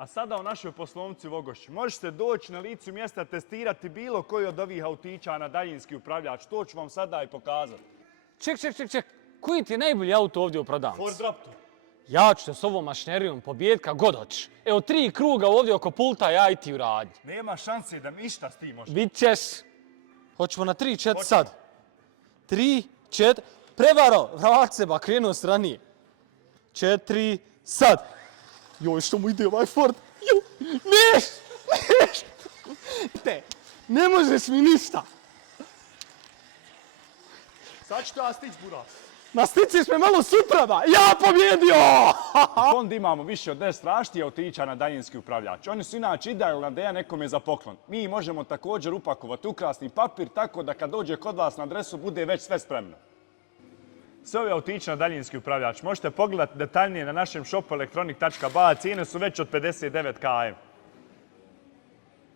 A sada o našoj poslovnici u Vogošći. Možete doći na licu mjesta testirati bilo koji od ovih autića na daljinski upravljač. To ću vam sada i pokazati. Ček. Koji ti je najbolji auto ovdje u prodavnici? Ford Raptor. Ja ću te s ovom mašinerijom pobijediti kad god hoćeš. Evo 3 kruga ovdje oko pulta, ja i ti u radnji. Nema šanse da mi išta s tim može. Bit ćeš. Hoćemo na 3-4 sad. 3-4. Prevaro, vrati se ba, krenuo s ranije. 4, sad. Joj, što mu ide ovaj Ford? Neš! Ne možeš mi ništa. Sad ću ja stić, buras. Nastičiš me malo sutra, ba. Ja pobjedio! U Fond imamo više od 10 različitih autića na daljinski upravljač. Oni su inače idealna ideja nekome za poklon. Mi možemo također upakovati ukrasni papir tako da kad dođe kod vas na adresu bude već sve spremno. Sve ove autiće na daljinski upravljač možete pogledati detaljnije na našem shopu electronic.ba, cijene su već od 59 km.